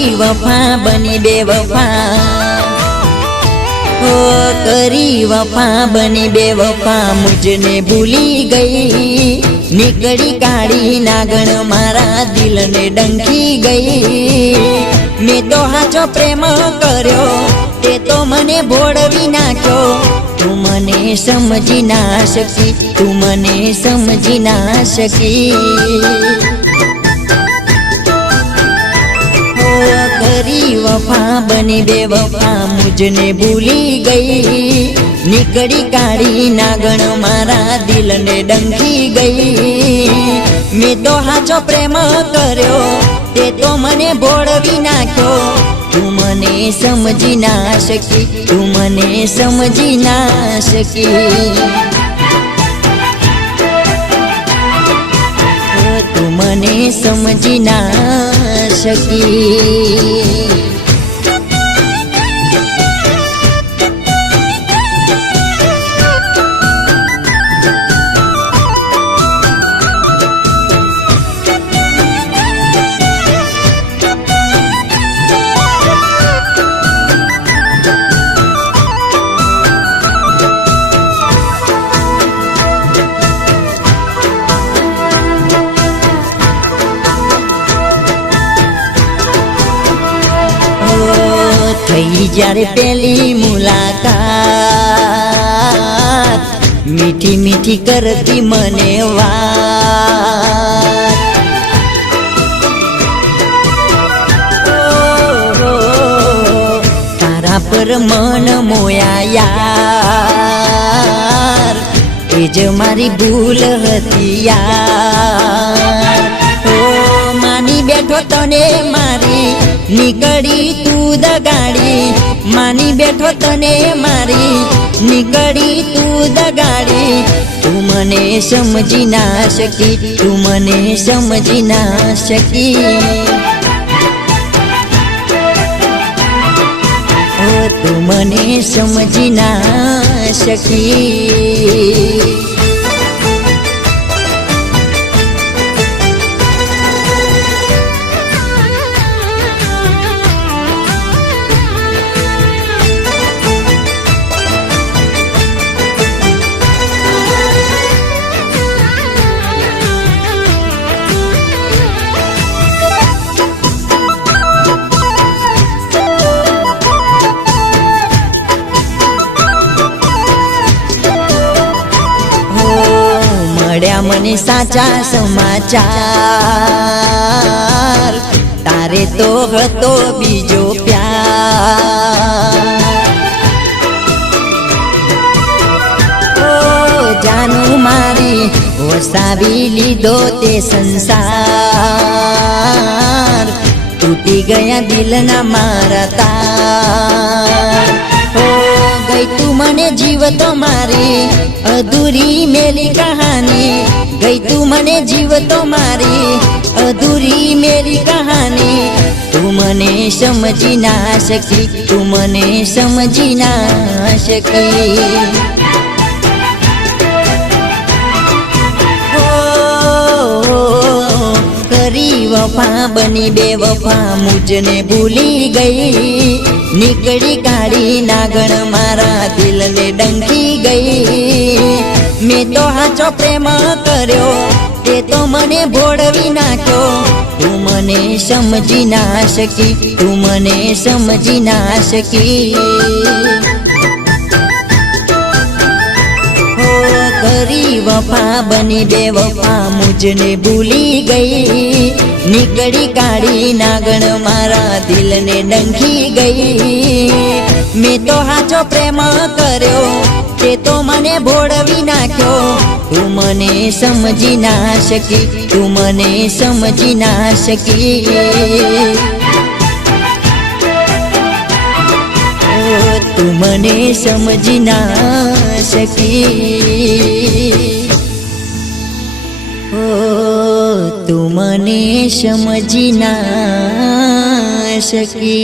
કરી વફા બની બેવફા, ઓ કરી વફા બની બેવફા, મુझने ભૂલી ગઈ, નીકળી કાળી નાગણ મારા દિલને ડંખી ગઈ। મેં તો હાચો પ્રેમ કર્યો, તે તો મને ભોળવી નાખ્યો, તું મને સમજી ના શકી, તું મને સમજી ના શકી। કરી વફા બની બેવફા, મુझने ભૂલી ગઈ, નીકળી કાળી નાગણ મારા દિલને ડંખી ગઈ। મેં તો હાચો પ્રેમ કર્યો, તે તો મને ભોળવી નાખ્યો, તું મને સમજી ના શકી, તું મને સમજી ના શકી। તું મને સમજી ના શકી। થઈ જ્યારે પેલી મુલાકાત, મીઠી મીઠી કરતી મને વાત, તારા પર મન મોયા યાર, એ જ મારી ભૂલ હતી યાર। માની બેઠો તને મારી, નીકળી તું દગાડી, માની બેઠો તને મારી, નીકળી તું દગાડી, તું મને સમજી ના શકી, તું મને સમજી ના શકી। ઓ તું મને સમજી ના શકી। મળ્યા મને સાચા સમાચાર, તારે તો હતો બીજો પ્યાર। ઓ જાનું મારી વસાવી લીધો તે સંસાર, તૂટી ગયા દિલના મારા તાર। ગઈ તું મને જીવતો મારી, અધૂરી મેલી કહાની, ગઈ તું મને જીવતો મારી, અધૂરી મેરી કહાની, તું મને સમજી ના શકી, તું મને સમજી ના શકી। કરી વફા બની બેવફા, મુझने ભૂલી ગઈ, નીકળી કાળી નાગણ મારા દિલને ડંખી ગઈ। મેં તો હાચો પ્રેમ કર્યો, તે તો મને ભોળવી નાખ્યો, તું મને સમજી ના શકી, તું મને સમજી ના શકી। કરી વફા બની બેવફા, મુझने ભૂલી ગઈ, નીકળી કાળી નાગણ મારા દિલને ડંખી ગઈ। મેં તો હાચો પ્રેમ કર્યો, તે તો મને ભોળવી નાખ્યો, તું મને સમજી ના શકી, તું મને સમજી ના શકી। તું મને સમજી ના શકી। ઓ તું મને સમજી ના શકી।